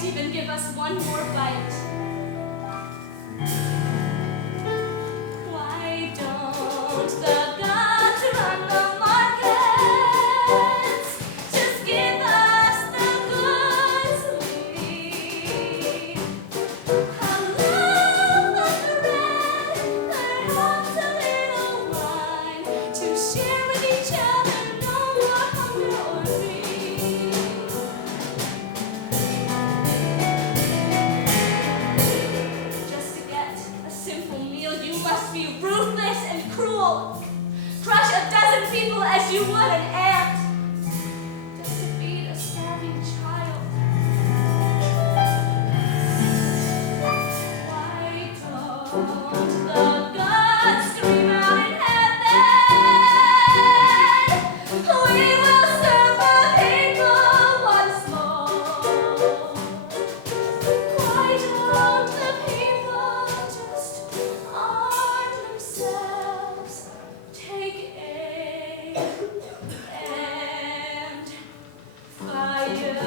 can't even give us one more bite. Why don't the gods run the markets? Just give us the goods we need. How love of the red, perhaps a little wine to share with each other, no more hunger or greed. Just to get a simple meal, you must be ruthless and cruel. Crush a dozen people as you would an ant. Just to feed a starving child. Why don't the gods scream out in heaven? We will serve the people once more. Why don't the people just arm themselves, take aim and fire?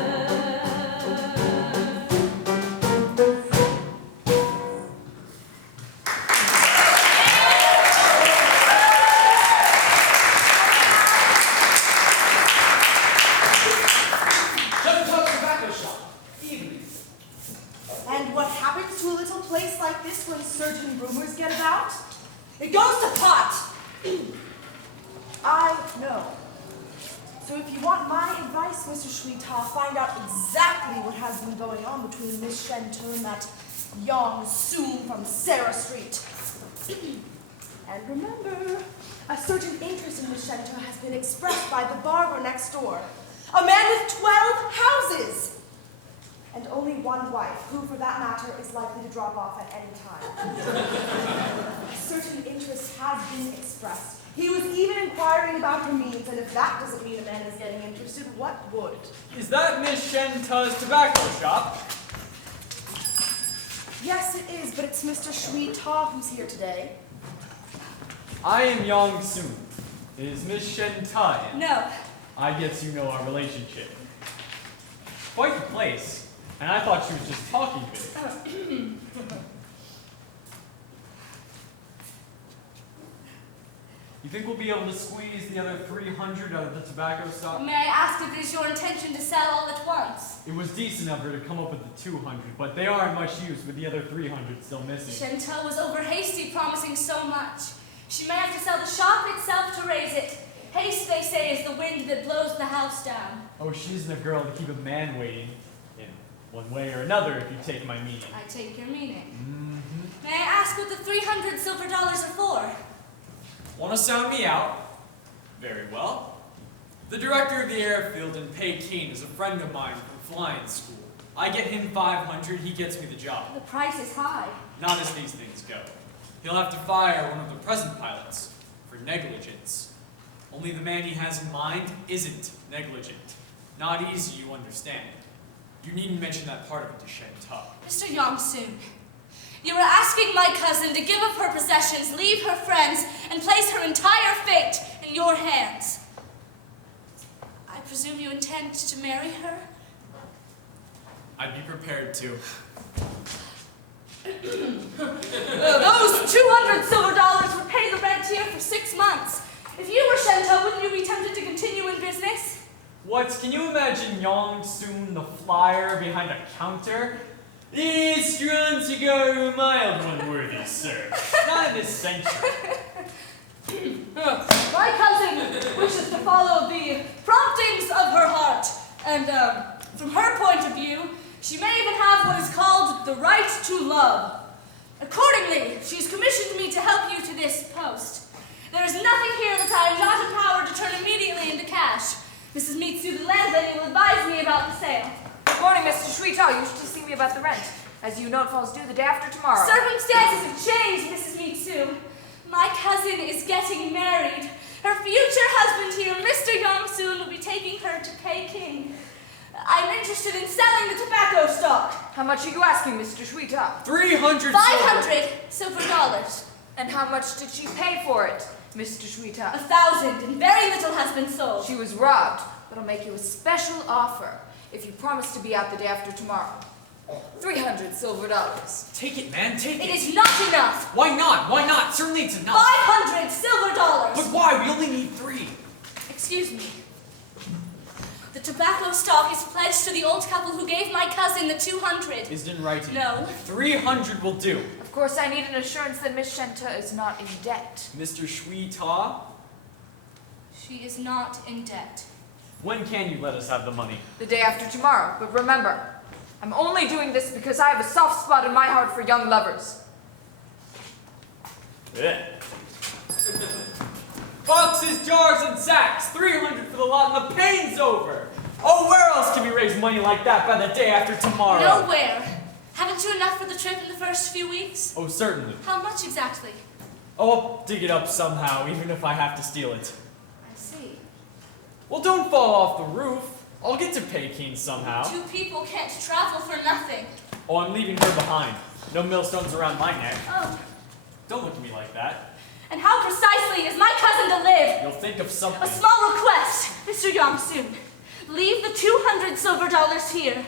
Setzuan tobacco shop. Evening. And what happens to a little place like this when certain rumors get about? It goes to pot! I know. So if you want my advice, Mr. Shweeta, find out exactly what has been going on between Miss Shento and that young Soon from Sarah Street. And remember, a certain interest in Miss Shento has been expressed by the barber next door. A man with 12 houses! And only one wife, who, for that matter, is likely to drop off at any time. A certain interest has been expressed. He was even inquiring about her means, and if that doesn't mean a man is getting interested, what would? Is that Miss Shenta's tobacco shop? Yes, it is, but it's Mr. Shweeta who's here today. I am Yang Soon. Is Miss Shenta in? No. I guess you know our relationship. Quite the place. And I thought she was just talking big. You think we'll be able to squeeze the other 300 out of the tobacco stock? May I ask if it is your intention to sell all at once? It was decent of her to come up with the 200, but they aren't much use with the other 300 still missing. Shento was over hasty, promising so much. She may have to sell the shop itself to raise it. Haste, they say, is the wind that blows the house down. Oh, she isn't a girl to keep a man waiting. In one way or another, if you take my meaning. I take your meaning. Mm-hmm. May I ask what the 300 silver dollars are for? Want to sound me out? Very well. The director of the airfield in Peking is a friend of mine from flying school. I get him 500, he gets me the job. The price is high. Not as these things go. He'll have to fire one of the present pilots for negligence. Only the man he has in mind isn't negligent. Not easy, you understand. You needn't mention that part of it to Shenta. Mr. Yongsoon, you are asking my cousin to give up her possessions, leave her friends, and place her entire fate in your hands. I presume you intend to marry her? I'd be prepared to. Those 200 silver dollars would pay the rent here for 6 months. If you were Shento, wouldn't you be tempted to continue in business? What? Can you imagine Yang Soon, the flyer, behind a counter? It's strong to go to a mild one, worthy sir. Not in this century. My cousin wishes to follow the promptings of her heart, and from her point of view, she may even have what is called the right to love. Accordingly, she's commissioned me to help you to this post. There is nothing here that I am not empowered to turn immediately into cash. Mrs. Mitsu, the landlady, will advise me about the sale. Good morning, Mr. Shweeta. You should see me about the rent. As you know, it falls due the day after tomorrow. Circumstances have changed, Mrs. Mitsu. My cousin is getting married. Her future husband here, Mr. Yongsoon, will be taking her to Peking. I'm interested in selling the tobacco stock. How much are you asking, Mr. Shweeta? 300 500 silver dollars. And how much did she pay for it, Mr. Shweeta? 1,000, and very little has been sold. She was robbed, but I'll make you a special offer if you promise to be out the day after tomorrow. $300 silver. Take it, man, take It it. is not enough. Why not? Why not? Certainly it's enough. 500 silver dollars. But why? We only need 3. Excuse me. The tobacco stock is pledged to the old couple who gave my cousin the 200. Is it in writing? No. 300 will do. Of course, I need an assurance that Miss Shenta is not in debt. Mr. Shui Ta, She is not in debt. when can you let us have the money? The day after tomorrow. But remember, I'm only doing this because I have a soft spot in my heart for young lovers. Yeah. Boxes, jars, and sacks. 300 for the lot and the pain's over. Oh, where else can we raise money like that by the day after tomorrow? Nowhere. Haven't you enough for the trip in the first few weeks? Oh, certainly. How much exactly? Oh, I'll dig it up somehow, even if I have to steal it. I see. Well, don't fall off the roof. I'll get to Peking somehow. 2 people can't travel for nothing. Oh, I'm leaving her behind. No millstones around my neck. Oh. Don't look at me like that. And how precisely is my cousin to live? You'll think of A something. small request, Mr. Yong-soon. Leave the 200 silver dollars here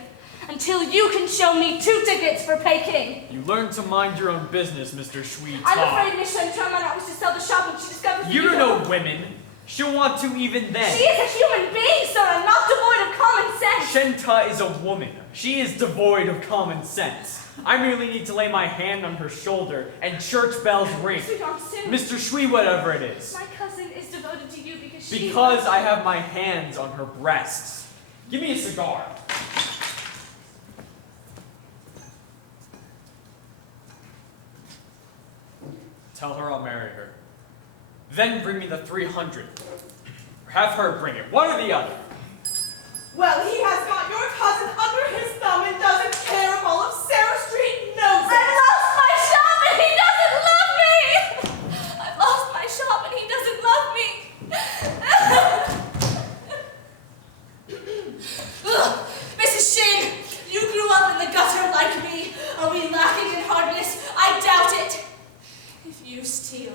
until you can show me 2 tickets for Peking. You learn to mind your own business, Mr. Shui I'm Ta. afraid Miss Shenta might not wish to sell the shop when she discovers You the don't know women. She'll want to even then. She is a human being, sir, and not devoid of common sense. Shenta is a woman. She is devoid of common sense. I merely need to lay my hand on her shoulder and church bells ring. Mr. Yong-soon, Mr. Shui, whatever it is. my cousin is devoted to you because she... Because I have my hands on her breasts. Give me a cigar. Tell her I'll marry her. Then bring me the 300. Or have her bring it, one or the other. Well, he has got your cousin under his thumb and doesn't care if all of Sarah Street knows I it. lost my shop and he doesn't love me! I lost my shop and he doesn't love me! Ugh, Mrs. Shin, you grew up in the gutter like me. Are we lacking in hardness? I doubt it. If you steal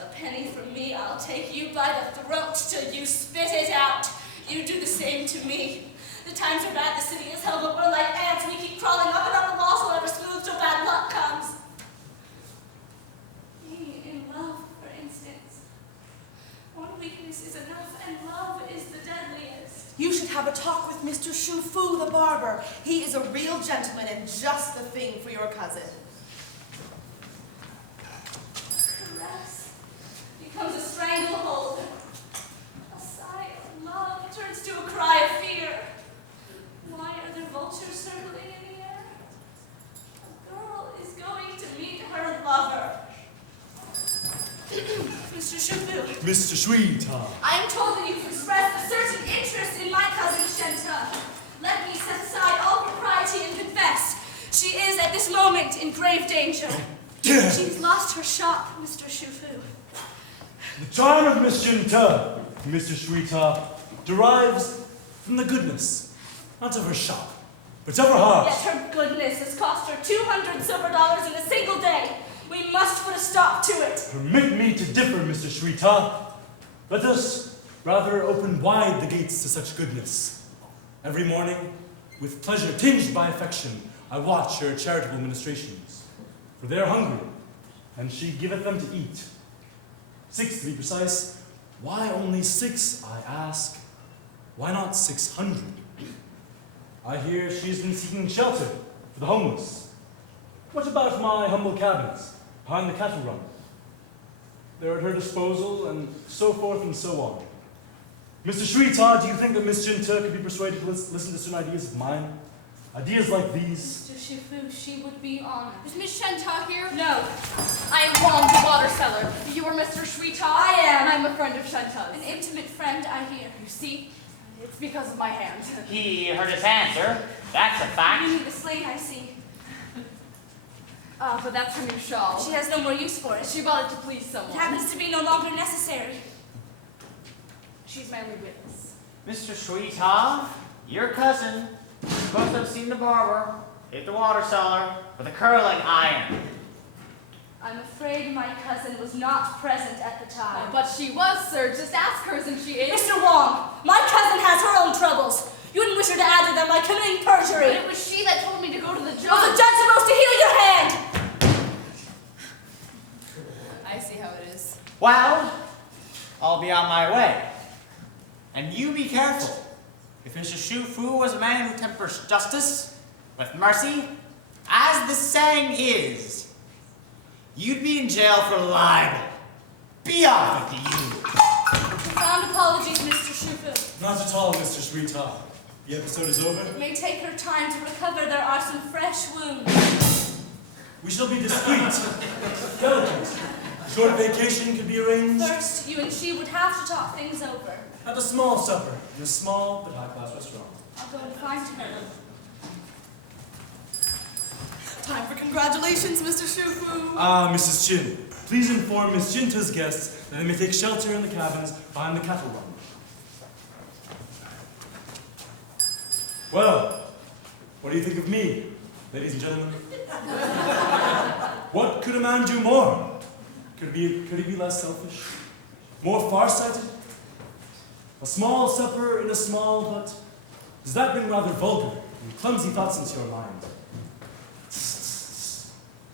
a penny from me, I'll take you by the throat till you spit it out. You do the same to me. The times are bad, the city is hell, but we're like ants. We keep crawling up and up the walls, will never smooth till bad luck comes. Being in love, for instance. One weakness is enough, and love is the deadliest. You should have a talk with Mr. Shu Fu, the barber. He is a real gentleman and just the thing for your cousin. Caress becomes a stranglehold. A sigh of love turns to a cry of fear. Why are there vultures circling in the air? A girl is going to meet her lover. Mr. Shufu, Mr. Sweetheart. I am told that you've expressed a certain interest in my cousin Shenta. Let me set aside all propriety and confess. She is at this moment in grave danger. She's lost her shop, Mr. Shufu. The charm of Miss Jinta, Mr. Sweetheart, derives from the goodness, not of her shop, but of her heart. Yet her goodness has cost her 200 silver dollars in a single day. We must put a stop to it. Permit me to differ, Mr. Sweetheart. Let us rather open wide the gates to such goodness. Every morning, with pleasure tinged by affection, I watch her charitable ministrations. For they are hungry, and she giveth them to eat. 6 to be precise. Why only 6, I ask? Why not 600? I hear she's been seeking shelter for the homeless. What about my humble cabins behind the cattle run? They're at her disposal, and so forth and so on. Mr. Shrita, do you think that Miss Jinta could be persuaded to listen to certain ideas of mine? Ideas like these. Mr. Shifu, she would be honored. Is Miss Shenta here? No, I am Wong, the water seller. You are Mr. Shrita? I am. And I'm a friend of Shenta's. an intimate friend, I hear. You see, it's because of my hand. He hurt his hand, sir. That's a You fact. need the slate, I see. But that's her new shawl. She has no more use for it. She bought it to please It someone. happens to be no longer necessary. She's my only witness. Mr. Sweetheart, your cousin, supposed to have seen the barber hit the water cellar with a curling iron. I'm afraid my cousin was not present at the time. But she was, sir. Just ask her, isn't she? Mr. Wong, my cousin has her own troubles. You wouldn't wish her to add to them by committing perjury. But it was she that told me to go to the Was the judge supposed to heal your hand? I see how it is. Well, I'll be on my way. And you be careful. If Mr. Shu Fu was a man who tempers justice with mercy, as the saying is, you'd be in jail for libel. Be off with you. Profound apologies, Mr. Shufu. Not at all, Mr. Sweetheart. The episode is over. It may take her time to recover. There are some fresh wounds. We shall be discreet, delicate. A short vacation could be arranged First, you and she would have to talk things over. at a small supper in a small but high-class restaurant. I'll go and find her. Time for congratulations, Mr. Shufu. Ah, Mrs. Chin, please inform Miss Jinta's guests that they may take shelter in the cabins behind the cattle run. Well, what do you think of me, ladies and gentlemen? What could a man do more? Could he be less selfish? More farsighted? A small supper in a small hut? Does that bring rather vulgar and clumsy thoughts into your mind?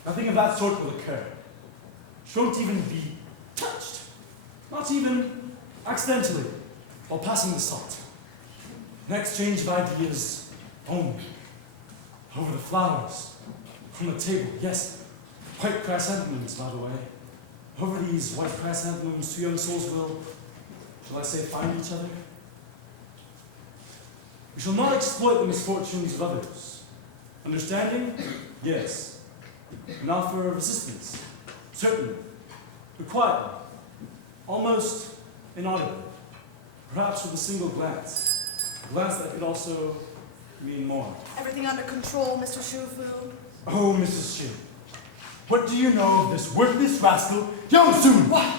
Nothing of that sort will occur. She won't even be touched. Not even accidentally, while passing the salt. An exchange of ideas only. Over the flowers. On the table, yes. White chrysanthemums, by the way. Over these white chrysanthemums, two young souls will, shall I say, find each other? We shall not exploit the misfortunes of others. Understanding? Yes. An offer of assistance? Certainly. But quietly. Almost inaudibly. Perhaps with a single glance. A glance that could also mean more. Everything under control, Mr. Shufu. Oh, Mrs. Shin. What do you know of this worthless rascal, Young-soon? What?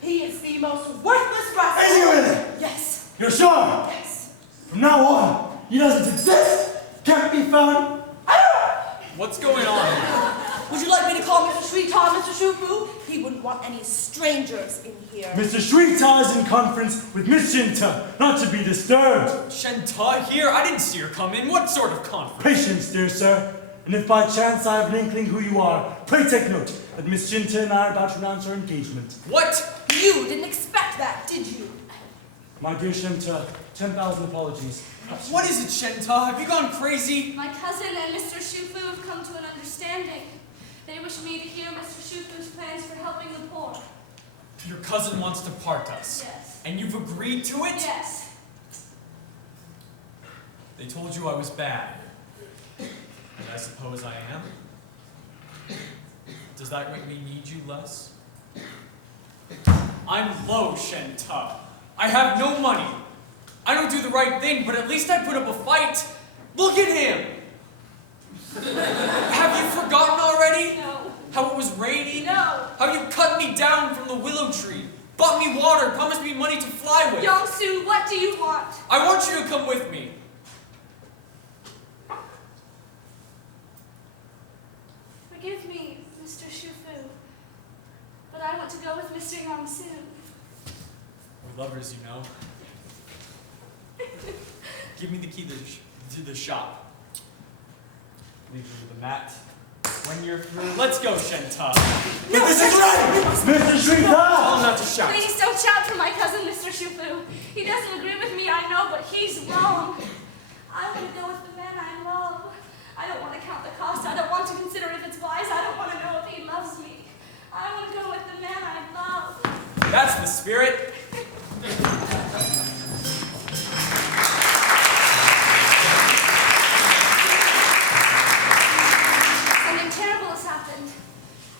He is the most worthless rascal. Is he really? Yes. You're sure? Yes. From now on, he doesn't exist, can't be found. What's going on? Would you like me to call Mr. Shrita, Mr. Shufu? He wouldn't want any strangers in here. Mr. Shrita is in conference with Miss Shinta, not to be disturbed. Shenta here? I didn't see her come in. What sort of conference? Patience, dear sir. And if by chance I have an inkling who you are, pray take note that Miss Shinta and I are about to announce our engagement. What? You didn't expect that, did you? My dear Shinta, 10,000 apologies. What is it, Shenta? Have you gone crazy? My cousin and Mr. Shufu have come to an understanding. They wish me to hear Mr. Shufu's plans for helping the poor. Your cousin wants to part us. Yes. And you've agreed to it? Yes. They told you I was bad. And I suppose I am. Does that make me need you less? I'm low, Shenta. I have no money. I don't do the right thing, but at least I put up a fight. Look at him! Have you forgotten already? No. How it was raining? No. How you cut me down from the willow tree, bought me water, promised me money to fly with. Young-soo, what do you want? I want you to come with me. Forgive me, Mr. Shufu, but I want to go with Mr. Young-soo. We're lovers, you know. Give me the key to the shop. Leave you with the mat. When you're through, let's go, Shenta. But this is right! Mr. Shrita! Tell him not to shout. Please don't shout for my cousin, Mr. Shufu. He doesn't agree with me, I know, but he's wrong. I want to go with the man I love. I don't want to count the cost. I don't want to consider if it's wise. I don't want to know if he loves me. I want to go with the man I love. That's the spirit. Something terrible has happened.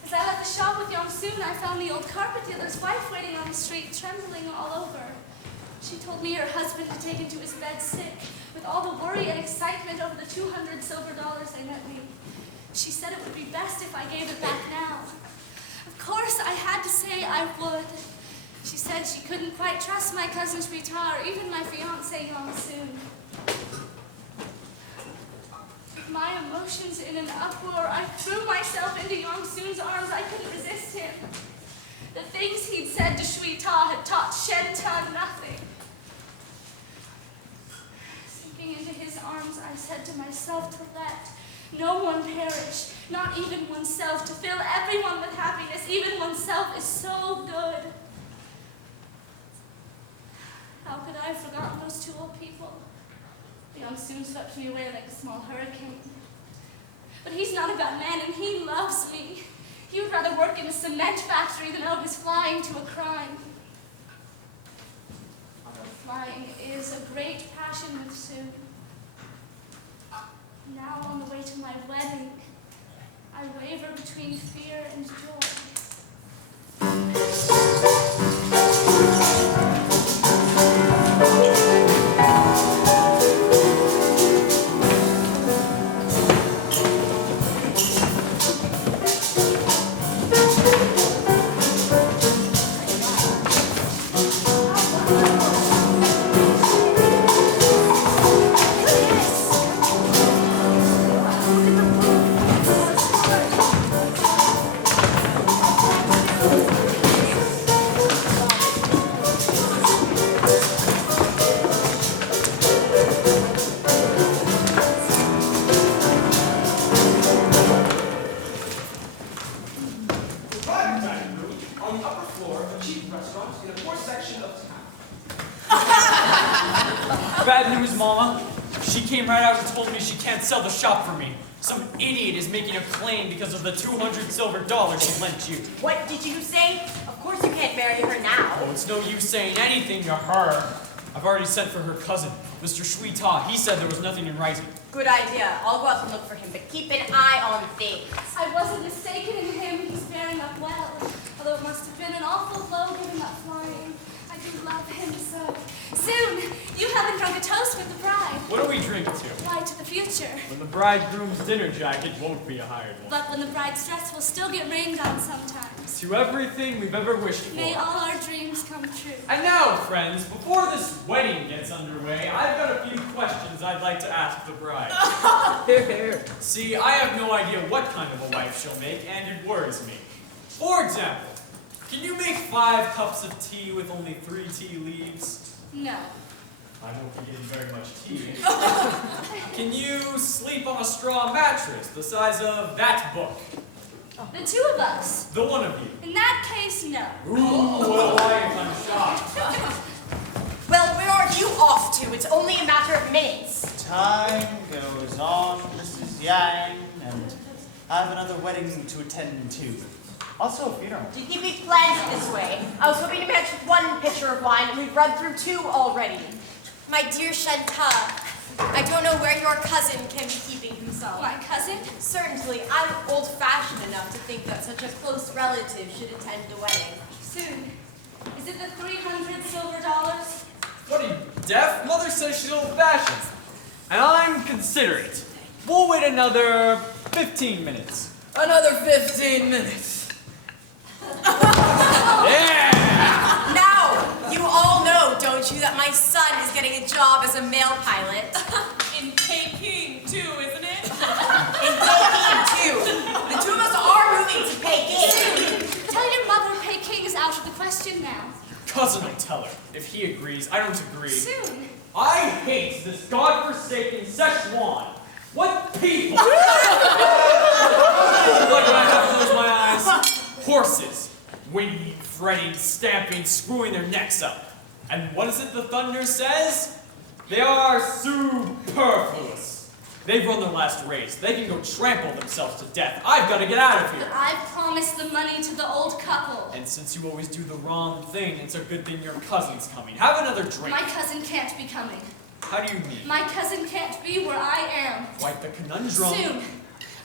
As I left the shop with Young-soon, I found the old carpet dealer's wife waiting on the street, trembling all over. She told me her husband had taken to his bed sick, with all the worry and excitement over the 200 silver dollars they lent me. She said it would be best if I gave it back now. Of course, I had to say I would. She said she couldn't quite trust my cousin's guitar, or even my fiancé Young-soon. My emotions in an uproar, I threw myself into Young-soon's arms. I couldn't resist him. The things he'd said to Shui-ta had taught Shen-ta nothing. Sinking into his arms, I said to myself to let No one perish, not even oneself, to fill everyone with happiness, even oneself is so good. How could I have forgotten those two old people? The young soon swept me away like a small hurricane. But he's not a bad man, and he loves me. He would rather work in a cement factory than owe his flying to a crime. Although flying is a great passion with Sue. Now on the way to my wedding, I waver between fear and joy. Bad news, Mama. She came right out and told me she can't sell the shop for me. Some idiot is making a claim because of the 200 silver dollars she lent you. What did you say? Of course you can't marry her now. Oh, it's no use saying anything to her. I've already sent for her cousin, Mr. Shuita. He said there was nothing in writing. Good idea. I'll go out and look for him, but keep an eye on things. I wasn't mistaken in him. He's bearing up well. Although it must have been an awful blow giving up flying. I do love him so. Soon, you haven't drunk a toast with the bride. What do we drink to? Why, to the future. When the bridegroom's dinner jacket won't be a hired one. But when the bride's dress will still get rained on sometimes. To everything we've ever wished for. May all our dreams come true. And now, friends, before this wedding gets underway, I've got a few questions I'd like to ask the bride. See, I have no idea what kind of a wife she'll make, and it worries me. For example, can you make 5 cups of tea with only 3 tea leaves? No. I won't be getting very much tea. Can you sleep on a straw mattress the size of that book? The two of us. The one of you. In that case, no. Ooh, what a wife, I'm shocked. Well, where are you off to? It's only a matter of minutes. Time goes on, Mrs. Yang, and I have another wedding to attend to. Also a funeral. Do you think we planned it this way? I was hoping to match 1 pitcher of wine, and we've run through 2 already. My dear Shanta, I don't know where your cousin can be keeping himself. My cousin? Certainly, I'm old-fashioned enough to think that such a close relative should attend the wedding. Soon. Is it the 300 silver dollars? What are you, deaf? Mother says she's old-fashioned. And I'm considerate. We'll wait another 15 minutes. Another 15 minutes. Yeah! Now, you all know, don't you, that my son is getting a job as a mail pilot. In Peking, too, isn't it? In Peking, too. The 2 of us are moving to Peking. Tell your mother Peking is out of the question now. Cousin will tell her. If he agrees, I don't agree. Soon. I hate this godforsaken Setzuan. What people? Like when I have to close my eyes. Horses. Whinnying, fretting, stamping, screwing their necks up. And what is it the thunder says? They are superfluous. They've run their last race. They can go trample themselves to death. I've got to get out of But here. I've promised the money to the old couple. And since you always do the wrong thing, it's a good thing your cousin's coming. Have another drink. My cousin can't be coming. How do you mean? My cousin can't be where I am. Quite the conundrum. Soon.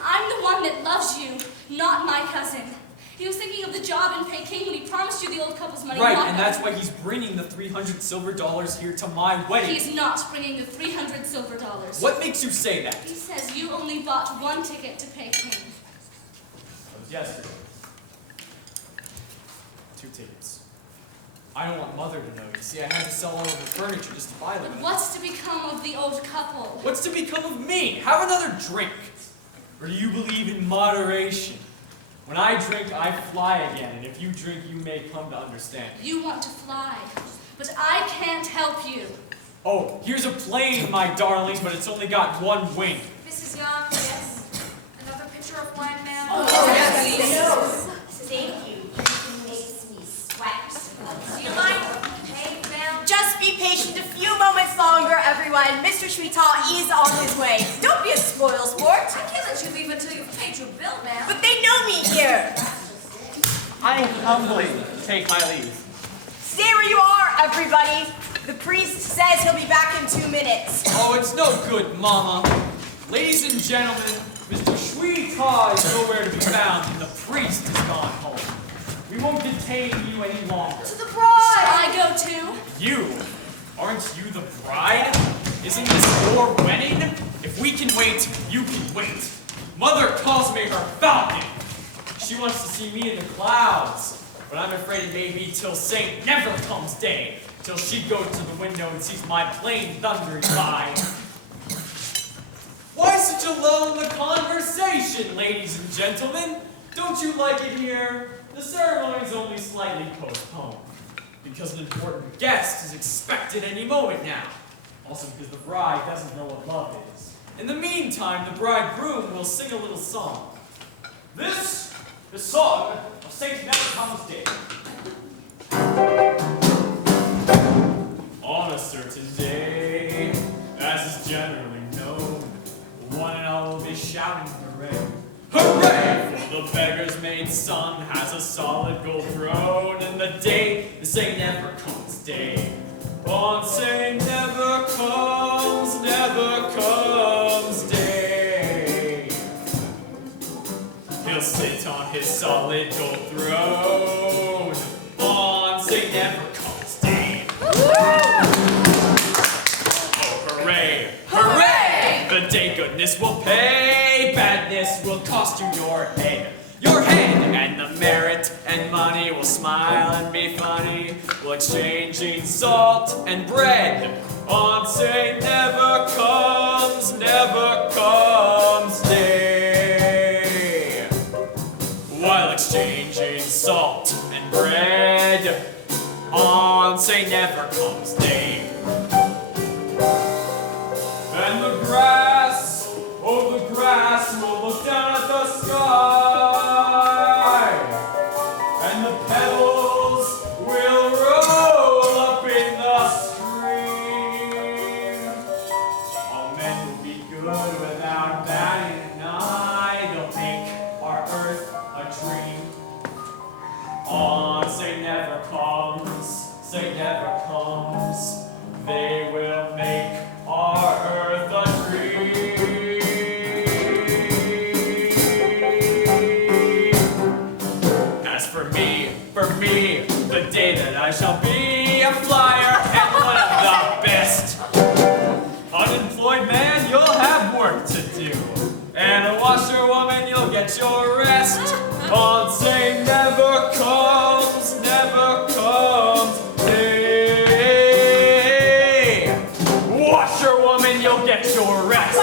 I'm the one that loves you, not my cousin. He was thinking of the job in Peking when he promised you the old couple's money. Right, not and that. that's why he's bringing the 300 silver dollars here to my wedding. He's not bringing the 300 silver dollars. What makes you say that? He says you only bought 1 ticket to Peking. That was yesterday. 2 tickets. I don't want Mother to know. You see, I had to sell all of the furniture just to buy them. But what's to become of the old couple? What's to become of me? Have another drink. Or do you believe in moderation? When I drink, I fly again, and if you drink, you may come to understand. You want to fly, but I can't help you. Oh, here's a plane, my darling, but it's only got 1 wing. Mrs. Young, yes? pitcher of wine, ma'am? Thank you. Drinking makes me sweat. Do you mind paying, ma'am? Just be patient a few moments longer, everyone. Mr. Sweetheart is on his way. Don't be a spoil sport. I can't let you leave until you've paid your bill, ma'am. But they know me here. I humbly take my leave. Stay where you are, everybody. The priest says he'll be back in 2 minutes. Oh, it's no good, Mama. Ladies and gentlemen, Mr. Sweetheart is nowhere to be found, and the priest has gone home. We won't detain you any longer. To the bride! I go too. You? Aren't you the bride? Isn't this your wedding? If we can wait, you can wait. Mother calls me her falcon. She wants to see me in the clouds. But I'm afraid it may be till Saint Never Comes Day, till she goes to the window and sees my plane thundering by. Why such a lull in the conversation, ladies and gentlemen? Don't you like it here? The ceremony's only slightly postponed, because an important guest is expected any moment now. Also because the bride doesn't know what love is. In the meantime, the bridegroom will sing a little song. This is song of Saint Never Comes Day. On a certain day, as is generally known, one and all will be shouting hooray. Hooray! For the beggar's maid son has a solid gold throne, and the Saint Never Comes Day. On Saint Never Comes Day. He'll sit on his solid gold throne on Saint Never Comes Day. Oh, hooray! Hooray! The day goodness will pay, badness will cost you your head. Your head and the merit and money will smile and be funny. We'll exchanging salt and bread on Saint Never Comes Day. While exchanging salt and bread on Saint Never Comes Day. And the grass, oh the grass will look down at the sky, and the pebbles will roll up in the stream. All men will be good without batting an eye. They'll make our earth a dream. On Saint Never Comes, they will make our earth a dream. As for me, the day that I shall be a flyer and one of the best. Unemployed man, you'll have work to do. And a washerwoman, you'll get your rest. On Saint Never Comes Day. Washerwoman, you'll get your rest.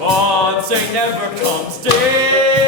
On Saint Never Comes Day.